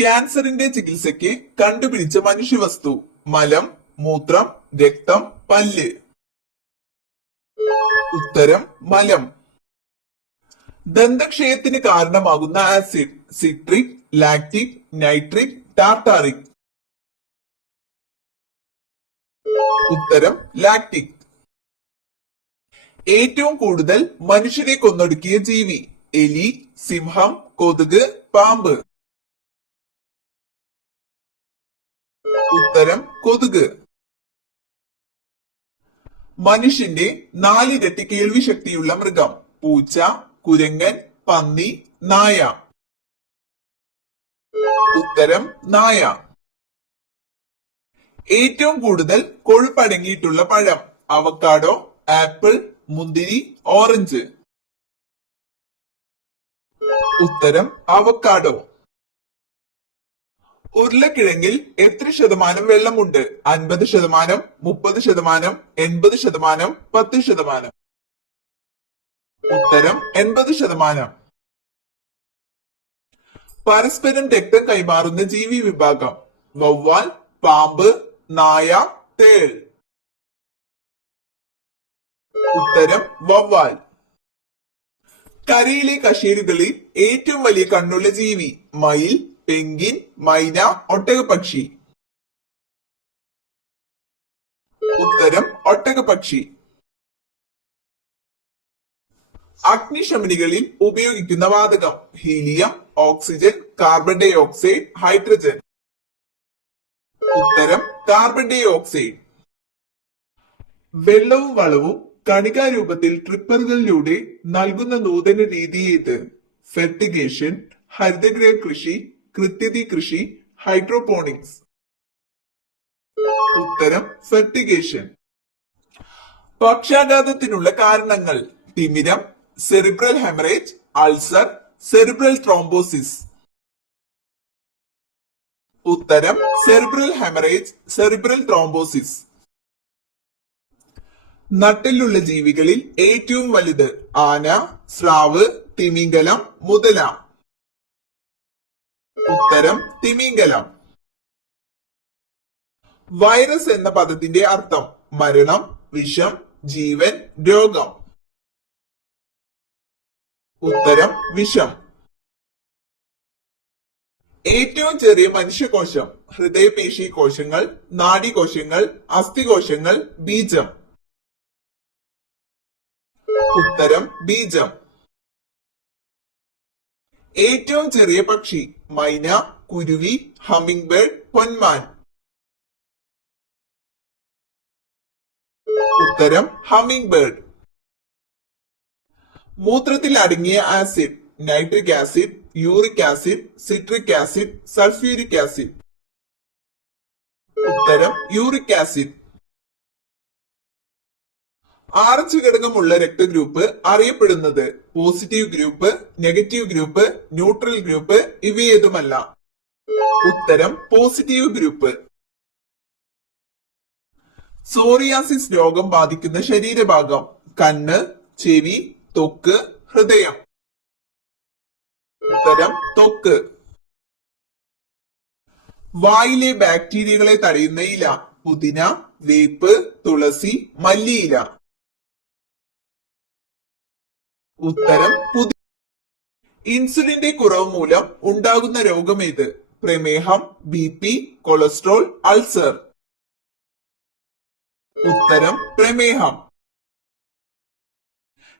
ക്യാൻസറിന്റെ ചികിത്സയ്ക്ക് കണ്ടുപിടിച്ച മനുഷ്യവസ്തു. മലം, മൂത്രം, രക്തം, പല്ല്. ഉത്തരം മലം. ദന്തക്ഷയത്തിന് കാരണമാകുന്ന acid. Citric, lactic, nitric, tartaric. ഉത്തരം ലാക്റ്റിക്. ഏറ്റവും കൂടുതൽ മനുഷ്യരെ കൊന്നൊടുക്കിയ ജീവി. എലി, സിംഹം, കൊതുക്, പാമ്പ്. ഉത്തരം കൊതുക്. മനുഷ്യന്റെ 4 ഇരട്ടി കേൾവി ശക്തിയുള്ള മൃഗം. പൂച്ച, കുരങ്ങൻ, പന്നി, നായ. ഉത്തരം നായ. ഏറ്റവും കൂടുതൽ കൊഴുപ്പടങ്ങിയിട്ടുള്ള പഴം. അവക്കാഡോ, ആപ്പിൾ, മുന്തിരി, ഓറഞ്ച്. ഉത്തരം അവക്കാഡോ. ഉരുളക്കിഴങ്ങിൽ എത്ര ശതമാനം വെള്ളമുണ്ട്? 50%, 30%, 80%, 10%. ഉത്തരം 80%. പരസ്പരം രക്തം കൈമാറുന്ന ജീവി വിഭാഗം. വവ്വാൽ, പാമ്പ്, നായ, തേൾ. ഉത്തരം വവ്വാൽ. കരയിലെ കശേരുകളിൽ ഏറ്റവും വലിയ കണ്ണുള്ള ജീവി. മയിൽ, പെൻഗ്വിൻ, മൈന, ഒട്ടകപ്പക്ഷി. ഉത്തരം ഒട്ടകപ്പക്ഷി. അഗ്നിശമനികളിൽ ഉപയോഗിക്കുന്ന വാതകം. Helium, oxygen, carbon dioxide, hydrogen. ഉത്തരം കാർബൺ ഡൈ ഓക്സൈഡ്. വെള്ളവും വളവും കണികാരൂപത്തിൽ ട്രിപ്പറുകളിലൂടെ നൽകുന്ന നൂതന രീതി ഏത്? ഫെർട്ടിഗേഷൻ, ഹരിതഗൃഹ കൃഷി, കൃത്യതി കൃഷി, ഹൈഡ്രോപോണിക്സ്. ഉത്തരം ഫെർട്ടിഗേഷൻ. പക്ഷാഘാതത്തിനുള്ള കാരണങ്ങൾ. തിമിരം, cerebral haemorrhage, ulcer, cerebral thrombosis. ഉത്തരം സെറിബ്രൽ ഹെമറേജ്, സെറിബ്രൽ ത്രോംബോസിസ്. നട്ടെല്ലുള്ള ജീവികളിൽ ഏറ്റവും വലുത്. ആന, സ്രാവ്, തിമിംഗലം, മുതല. ഉത്തരം തിമിംഗലം. വൈറസ് എന്ന പദത്തിന്റെ അർത്ഥം. മരണം, വിഷം, ജീവൻ, രോഗം. ഉത്തരം വിഷം. ഏറ്റവും ചെറിയ മനുഷ്യകോശം. ഹൃദയപേശി കോശങ്ങൾ, നാഡീകോശങ്ങൾ, അസ്ഥികോശങ്ങൾ, ബീജം. ഉത്തരം ബീജം. ഏറ്റവും ചെറിയ പക്ഷി. മൈന, കുരുവി, ഹമ്മിംഗ് ബേർഡ്, പൊന്മാൻ. ഉത്തരം ഹമ്മിംഗ് ബേർഡ്. മൂത്രത്തിൽ അടങ്ങിയ acid. Nitric acid, uric acid, citric acid, sulphuric acid. ഉത്തരം യൂറിക് ആസിഡ്. RH ഘടകമുള്ള രക്തഗ്രൂപ്പ് അറിയപ്പെടുന്നത്. Positive group, negative group, neutral group, ഇവയേതുമല്ല. ഉത്തരം പോസിറ്റീവ് ഗ്രൂപ്പ്. സോറിയാസിസ് രോഗം ബാധിക്കുന്ന ശരീരഭാഗം. കണ്ണ്, ചെവി, ത്വക്ക്, ഹൃദയം. ഉത്തരം ത്വക്ക്. വായിലെ ബാക്ടീരിയകളെ തടയുന്ന ഇല. പുതിന, വേപ്പ്, തുളസി, മല്ലിയില. ഉത്തരം പുതിന. ഇൻസുലിന്റെ കുറവ് മൂലം ഉണ്ടാകുന്ന രോഗമേത്? പ്രമേഹം, BP, കൊളസ്ട്രോൾ, അൾസർ. ഉത്തരം പ്രമേഹം.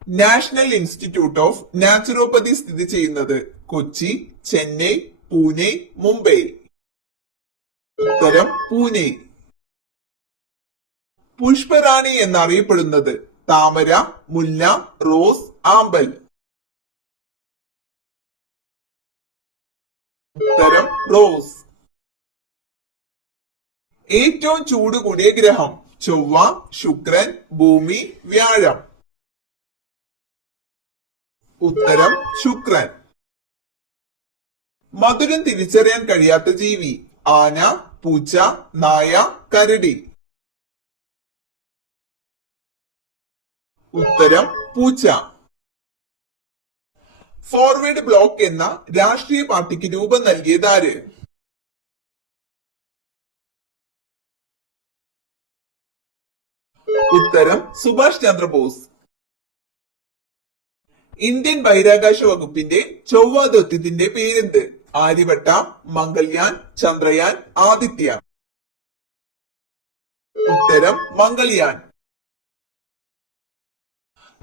നാഷണൽ ഇൻസ്റ്റിറ്റ്യൂട്ട് ഓഫ് നാച്ചുറോപ്പതി സ്ഥിതി ചെയ്യുന്നത്. കൊച്ചി, ചെന്നൈ, പൂനെ, മുംബൈ. ഉത്തരം പൂനെ. പുഷ്പറാണി എന്നറിയപ്പെടുന്നത്. താമര, മുല്ല, റോസ്, ആമ്പൽ. ഉത്തരം റോസ്. ഏറ്റവും ചൂട് കൂടിയ ഗ്രഹം. ചൊവ്വ, ശുക്രൻ, ഭൂമി, വ്യാഴം. ഉത്തരം ശുക്രൻ. മധുരം തിരിച്ചറിയാൻ കഴിയാത്ത ജീവി. ആന, പൂച്ച, നായ, കരടി. ഉത്തരം പൂച്ച. ഫോർവേഡ് ബ്ലോക്ക് എന്ന രാഷ്ട്രീയ പാർട്ടിക്ക് രൂപം നൽകിയതാര്? ഉത്തരം സുഭാഷ് ചന്ദ്രബോസ്. ഇന്ത്യൻ ബഹിരാകാശ വകുപ്പിന്റെ ചൊവ്വ ദൗത്യത്തിന്റെ പേരെന്ത്? ആര്യഭട്ട, മംഗൾയാൻ, ചന്ദ്രയാൻ, ആദിത്യ. ഉത്തരം മംഗൾയാൻ.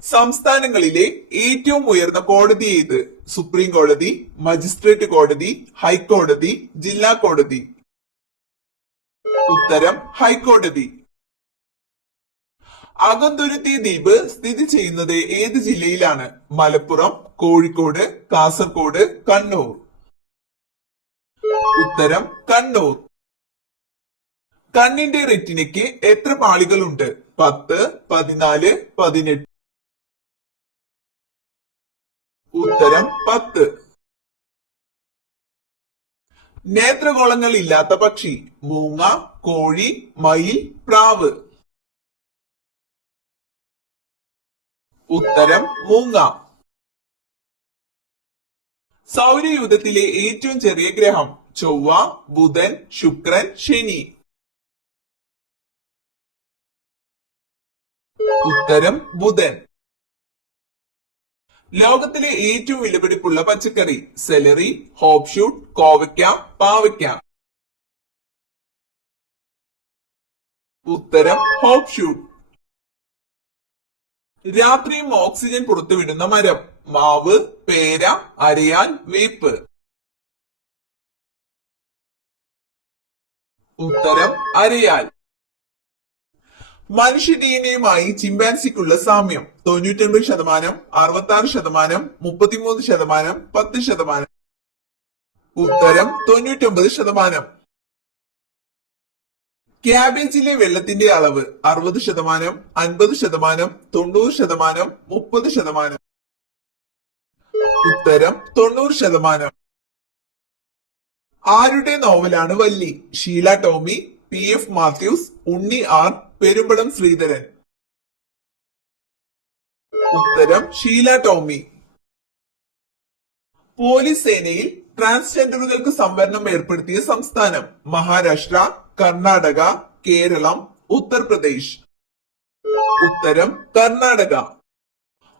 സംസ്ഥാനങ്ങളിലെ ഏറ്റവും ഉയർന്ന കോടതി ഏത്? സുപ്രീം കോടതി, മജിസ്ട്രേറ്റ് കോടതി, ഹൈക്കോടതി, ജില്ലാ കോടതി. ഉത്തരം ഹൈക്കോടതി. അകന്തുരുത്തി ദ്വീപ് സ്ഥിതി ചെയ്യുന്നത് ഏത് ജില്ലയിലാണ്? മലപ്പുറം, കോഴിക്കോട്, കാസർഗോഡ്, കണ്ണൂർ. ഉത്തരം കണ്ണൂർ. കണ്ണിന്റെ റെറ്റിനയ്ക്ക് എത്ര പാളികളുണ്ട്? 10, 14, 18. ഉത്തരം 10. നേത്രഗോളങ്ങൾ ഇല്ലാത്ത പക്ഷി? മൂങ്ങ, കോഴി, മയിൽ, പ്രാവ്. ഉത്തരം മൂങ്ങ. സൗരയൂഥത്തിലെ ഏറ്റവും ചെറിയ ഗ്രഹം? ചൊവ്വ, ബുധൻ, ശുക്രൻ, ശനി. ഉത്തരം ബുധൻ. ലോകത്തിലെ ഏറ്റവും വിലപിടിപ്പുള്ള പച്ചക്കറി? സെലറി, ഹോപ്ഷൂട്ട്, കോവയ്ക്ക, പാവയ്ക്ക. ഉത്തരം ഹോപ്ഷൂട്ട്. രാത്രിയും ഓക്സിജൻ പുറത്തുവിടുന്ന മരം? മാവ്, പേര, അരയാൽ, വേപ്പ്. ഉത്തരം അരയാൽ. മനുഷ്യ ഡിഎൻഎയുമായി ചിമ്പാൻസിക്കുള്ള സാമ്യം? 99%, 66%, 33%, 10%. ഉത്തരം 99%. ക്യാബേജിലെ വെള്ളത്തിന്റെ അളവ്? 60%, 50%, 90%, 30%. ഉത്തരം 90%. ആരുടെ നോവലാണ് വല്ലി? ഷീല ടോമി, PF മാത്യൂസ്, ഉണ്ണി R, പെരുമ്പടം ശ്രീധരൻ. ഉത്തരം ഷീല ടോമി. പോലീസ് സേനയിൽ ട്രാൻസ്ജെൻഡറുകൾക്ക് സംവരണം ഏർപ്പെടുത്തിയ സംസ്ഥാനം? മഹാരാഷ്ട്ര, കർണാടക, കേരളം, ഉത്തർപ്രദേശ്. ഉത്തരം കർണാടക.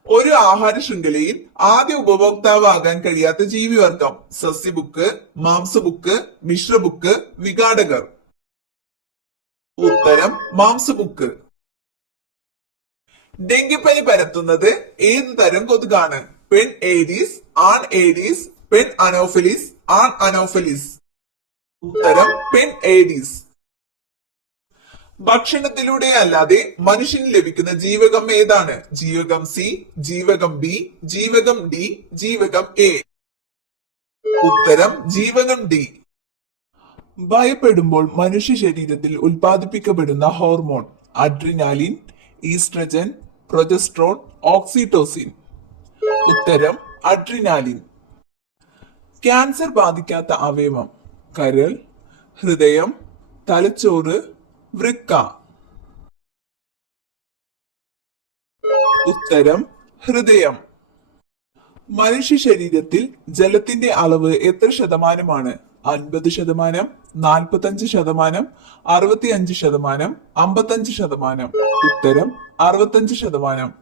ഒരു ആഹാര ശൃംഖലയിൽ ആദ്യ ഉപഭോക്താവാകാൻ കഴിയാത്ത ജീവിവർഗം? സസ്യബുക്ക്, മാംസബുക്ക്, മിശ്രബുക്ക്, വിഘാടകർ. ഉത്തരം മാംസബുക്ക്. ഡെങ്കിപ്പനി പരത്തുന്നത് ഏത് തരം കൊതുകാണ്? പെൺ ഏഡീസ്, ആൺ ഏഡീസ്, പെൺ അനോഫിലിസ്, ആൺ അനോഫിലിസ്. ഉത്തരം പെൺ ഏഡീസ്. ഭക്ഷണത്തിലൂടെ അല്ലാതെ മനുഷ്യന് ലഭിക്കുന്ന ജീവകം ഏതാണ്? ജീവകം C, ജീവകം B, ജീവകം D, ജീവകം A. ഉത്തരം ജീവകം D. ഭയപ്പെടുമ്പോൾ മനുഷ്യ ശരീരത്തിൽ ഉൽപ്പാദിപ്പിക്കപ്പെടുന്ന hormone? Adrenaline, oestrogen, progesterone, oxytocin. ഉത്തരം അഡ്രിനാലിൻ. ക്യാൻസർ ബാധിക്കാത്ത അവയവം? കരൾ, ഹൃദയം, തലച്ചോറ്, വൃക്ക. ഉത്തരം ഹൃദയം. മനുഷ്യ ശരീരത്തിൽ ജലത്തിന്റെ അളവ് എത്ര ശതമാനമാണ്? 50%, 45%, 65%, 55%. ഉത്തരം 65%.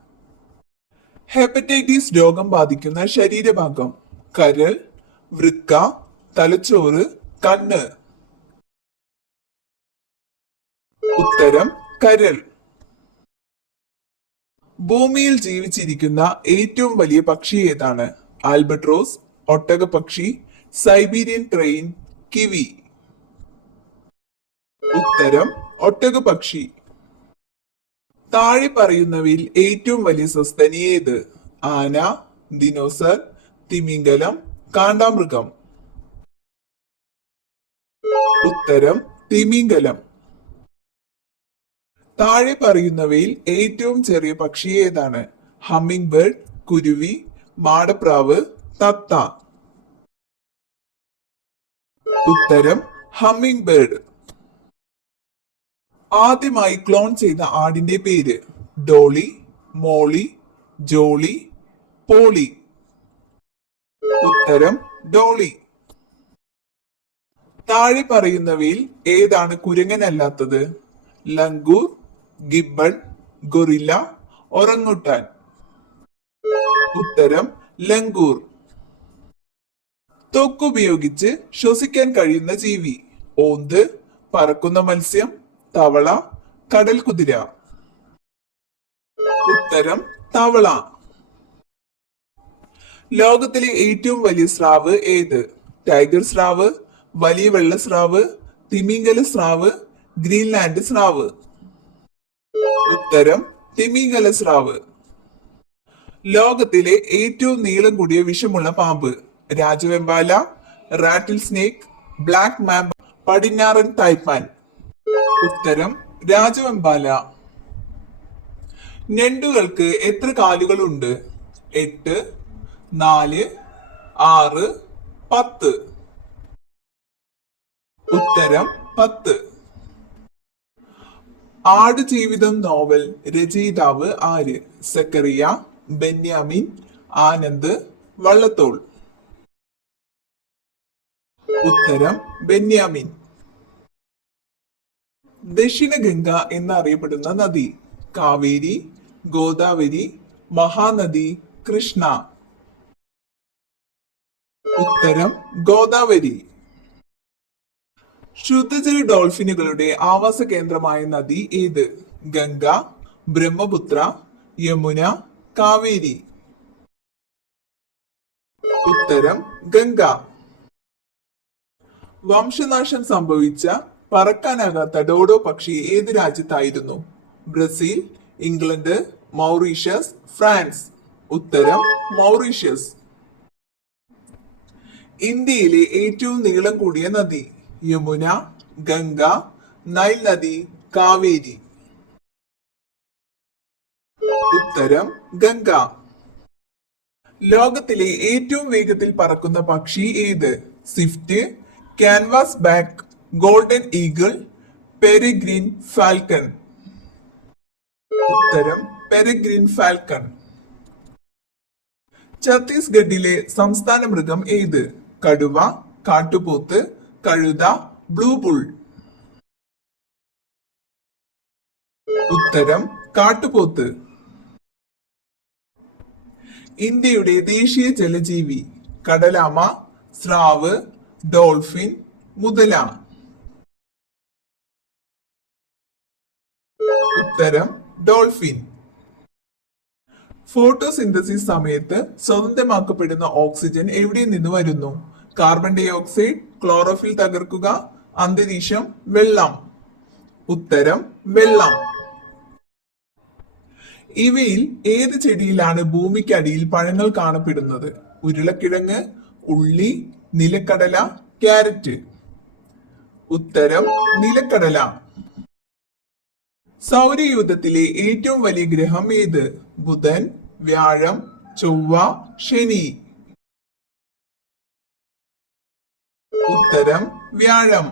ഹെപ്പറ്റൈറ്റിസ് രോഗം ബാധിക്കുന്ന ശരീരഭാഗം? കരൾ, വൃക്ക, തലച്ചോറ്, കണ്ണ്. ഉത്തരം കരൾ. ഭൂമിയിൽ ജീവിച്ചിരിക്കുന്ന ഏറ്റവും വലിയ പക്ഷി ഏതാണ്? ആൽബട്രോസ്, ഒട്ടകപക്ഷി, സൈബീരിയൻ ക്രെയിൻ, കിവി. ഉത്തരം ഒട്ടകപക്ഷി. താഴെ പറയുന്നവയിൽ ഏറ്റവും വലിയ സസ്തനി ഏത്? ആന, ദിനോസർ, തിമിംഗലം, കാണ്ടാമൃഗം. ഉത്തരം തിമിംഗലം. താഴെ പറയുന്നവയിൽ ഏറ്റവും ചെറിയ പക്ഷി ഏതാണ്? ഹമ്മിങ് ബേർഡ്, കുരുവി, മാടപ്രാവ്, തത്ത. ഉത്തരം ഹമ്മിങ് ബേർഡ്. ആദ്യമായി ക്ലോൺ ചെയ്ത ആടിന്റെ പേര്? Dolly, Molly, Jolly, Polly. ഉത്തരം ഡോളി. താഴെ പറയുന്നവയിൽ ഏതാണ് കുരങ്ങനല്ലാത്തത്? Langur, gibbon, gorilla, orangutan. ഉത്തരം ലങ്കൂർ. ത്വക്കുപയോഗിച്ച് ശ്വസിക്കാൻ കഴിയുന്ന ജീവി. ഓന്ത്, പറക്കുന്ന മത്സ്യം, തവള, കടൽ കുതിര. ഉത്തരം തവള. ലോകത്തിലെ ഏറ്റവും വലിയ സ്രാവ് ഏത്? ടൈഗർ സ്രാവ്, വലിയ വെള്ള സ്രാവ്, തിമിംഗല സ്രാവ്, ഗ്രീൻലാൻഡ് സ്രാവ്. ഉത്തരം തിമിംഗല സ്രാവ്. ലോകത്തിലെ ഏറ്റവും നീളം കൂടിയ വിഷമുള്ള പാമ്പ്? രാജവെമ്പാല, റാറ്റിൽ സ്നേക്ക്, ബ്ലാക്ക് മാംബ, പടിഞ്ഞാറൻ തായ്പാൻ. ഉത്തരം രാജവെമ്പാല. ഞണ്ടുകൾക്ക് എത്ര കാലുകളുണ്ട്? 8, 4, 6, 10. ഉത്തരം 10. ആടുജീവിതം നോവൽ രചയിതാവ് ആര്? സക്കറിയ, ബെന്യാമിൻ, ആനന്ദ്, വള്ളത്തോൾ. ഉത്തരം ബെന്യാമിൻ. ദക്ഷിണ ഗംഗ എന്നറിയപ്പെടുന്ന നദി? കാവേരി, ഗോദാവരി, മഹാനദി, കൃഷ്ണ. ഉത്തരം ഗോദാവരി. ശുദ്ധജല ഡോൾഫിനുകളുടെ ആവാസ കേന്ദ്രമായ നദി ഏത്? ഗംഗ, ബ്രഹ്മപുത്ര, യമുന, കാവേരി. ഉത്തരം ഗംഗ. വംശനാശം സംഭവിച്ച പറക്കാനാകാത്ത ഡോഡോ പക്ഷി ഏത് രാജ്യത്തായിരുന്നു? Brazil, England, Mauritius, France. ഉത്തരം മൗറീഷ്യസ്. ഇന്ത്യയിലെ ഏറ്റവും നീളം കൂടിയ നദി? യമുന, ഗംഗ, നൈൽ നദി, കാവേരി. ഉത്തരം ഗംഗ. ലോകത്തിലെ ഏറ്റവും വേഗത്തിൽ പറക്കുന്ന പക്ഷി ഏത്? Swift, canvasback, golden eagle, peregrine falcon. ഉത്തരം പെരിഗ്രീൻ ഫാൽക്കൺ. ഛത്തീസ്ഗഡിലെ സംസ്ഥാന മൃഗം ഏത്? കടുവ, കാട്ടുപോത്ത്, കഴുത, ബ്ലൂ ബുൾ. ഉത്തരം കാട്ടുപോത്ത്. ഇന്ത്യയുടെ ദേശീയ ജലജീവി? കടലാമ, സ്രാവ്, ഡോൾഫിൻ, മുതല. ഉത്തരം ഡോൾഫിൻ. ഫോട്ടോസിന്തസിസ് സമയത്ത് സ്വതന്ത്രമാക്കപ്പെടുന്ന ഓക്സിജൻ എവിടെ നിന്ന് വരുന്നു? കാർബൺ ഡൈ ഓക്സൈഡ്, ക്ലോറോഫിൽ തകർക്കുക, അന്തരീക്ഷം, വെള്ളം. ഉത്തരം വെള്ളം. ഇവയിൽ ഏത് ചെടിയിലാണ് ഭൂമിക്കടിയിൽ പഴങ്ങൾ കാണപ്പെടുന്നത്? ഉരുളക്കിഴങ്ങ്, ഉള്ളി, നിലക്കടല, ക്യാരറ്റ്. ഉത്തരം നിലക്കടല. സൗരയൂഥത്തിലെ ഏറ്റവും വലിയ ഗ്രഹം ഏത്? ബുധൻ, വ്യാഴം, ചൊവ്വ, ശനി. ഉത്തരം വ്യാഴം.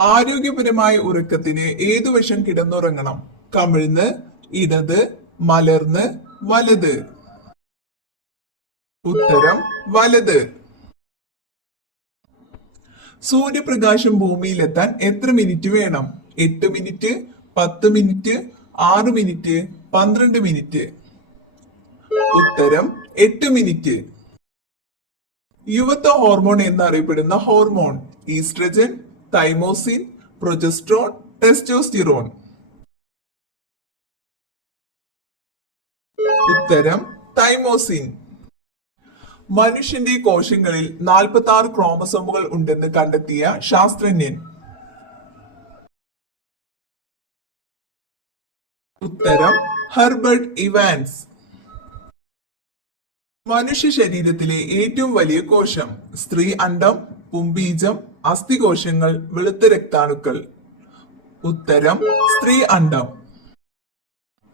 ആരോഗ്യപരമായ ഉറക്കത്തിന് ഏതു വശം കിടന്നുറങ്ങണം? കമിഴ്ന്ന്, ഇടത്, മലർന്ന്, വലത്. ഉത്തരം വലത്. സൂര്യപ്രകാശം ഭൂമിയിലെത്താൻ എത്ര മിനിറ്റ് വേണം? 8 മിനിറ്റ്, 10 മിനിറ്റ്, 6 മിനിറ്റ്, 12 മിനിറ്റ്. ഉത്തരം 8 മിനിറ്റ്. യുവത്വ ഹോർമോൺ എന്നറിയപ്പെടുന്ന hormone? Oestrogen, thymosin, progesterone, testosterone. ഉത്തരം തൈമോസിൻ. മനുഷ്യന്റെ കോശങ്ങളിൽ 46 ക്രോമസോമുകൾ ഉണ്ടെന്ന് കണ്ടെത്തിയ ശാസ്ത്രജ്ഞൻ? ഉത്തരം ഹെർബർട്ട് ഇവാൻസ്. മനുഷ്യ ശരീരത്തിലെ ഏറ്റവും വലിയ കോശം? സ്ത്രീ അണ്ഡം, പുംബീജം, അസ്ഥികോശങ്ങൾ, വെളുത്ത രക്താണുക്കൾ. ഉത്തരം സ്ത്രീ അണ്ഡം.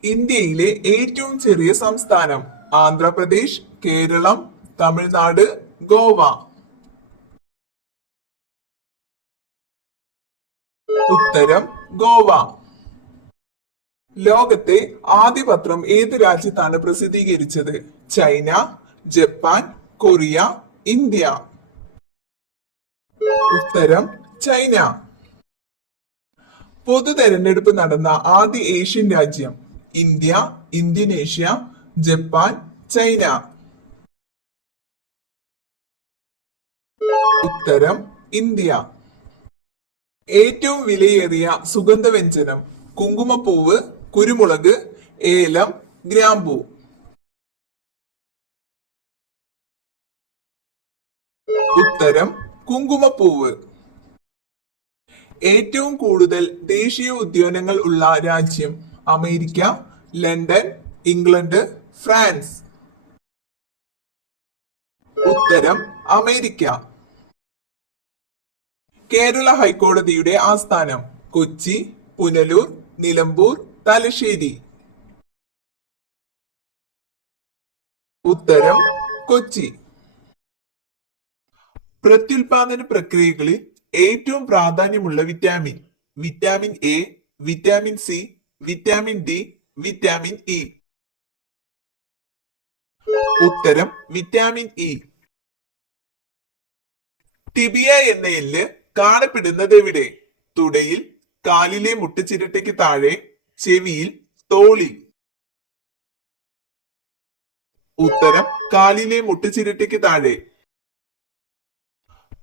ഇന്ത്യയിലെ ഏറ്റവും ചെറിയ സംസ്ഥാനം? ആന്ധ്രാപ്രദേശ്, കേരളം, തമിഴ്നാട്, ഗോവ. ഉത്തരം ഗോവ. ലോകത്തെ ആദ്യ പത്രം ഏത് രാജ്യത്താണ് പ്രസിദ്ധീകരിച്ചത്? China, Japan, Korea, India. ഉത്തരം ചൈന. പൊതു തെരഞ്ഞെടുപ്പ് നടന്ന ആദ്യ ഏഷ്യൻ രാജ്യം? India, Indonesia, Japan, China. ഉത്തരം ഇന്ത്യ. ഏറ്റവും വിലയേറിയ സുഗന്ധവ്യഞ്ജനം? കുങ്കുമപ്പൂവ്, കുരുമുളക്, ഏലം, ഗ്രാമ്പൂ. ഉത്തരം കുങ്കുമപ്പൂവ്. ഏറ്റവും കൂടുതൽ ദേശീയ ഉദ്യാനങ്ങൾ ഉള്ള രാജ്യം? America, London, England, France. ഉത്തരം അമേരിക്ക. കേരള ഹൈക്കോടതിയുടെ ആസ്ഥാനം? കൊച്ചി, പുനലൂർ, നിലമ്പൂർ, തലശ്ശേരി. ഉത്തരം കൊച്ചി. പ്രത്യുൽപാദന പ്രക്രിയകളിൽ ഏറ്റവും പ്രാധാന്യമുള്ള vitamin? Vitamin A, vitamin C, vitamin D, vitamin E. ഉത്തരം വിറ്റാമിൻ ഇ. ടിബിയ എന്ന എല്ല് കാണപ്പെടുന്നത് എവിടെ? തുടയിൽ, കാലിലെ മുട്ടുചിരട്ടയ്ക്ക് താഴെ, ചെവിയിൽ, തോളിൽ. ഉത്തരം കാലിലെ മുട്ടുചിരട്ടയ്ക്ക് താഴെ.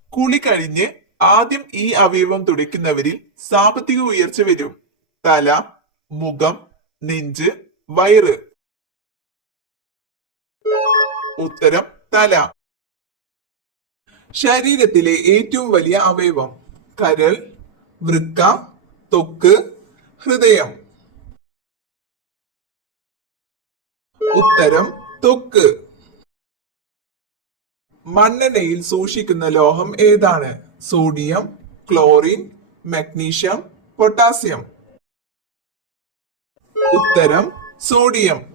കുളി കഴിഞ്ഞ് ആദ്യം ഈ അവയവം തുടയ്ക്കുന്നവരിൽ സാമ്പത്തിക ഉയർച്ച വരും? തല, മുഖം, നെഞ്ച്, വയറ്. ഉത്തരം തല. ശരീരത്തിലെ ഏറ്റവും വലിയ അവയവം? കരൾ, വൃക്ക, ത്വക്ക്, ഹൃദയം. ഉത്തരം ത്വക്ക്. മണ്ണെണ്ണയിൽ സൂക്ഷിക്കുന്ന ലോഹം ഏതാണ്? Sodium, chlorine, magnesium, potassium. ഉത്തരം സോഡിയം.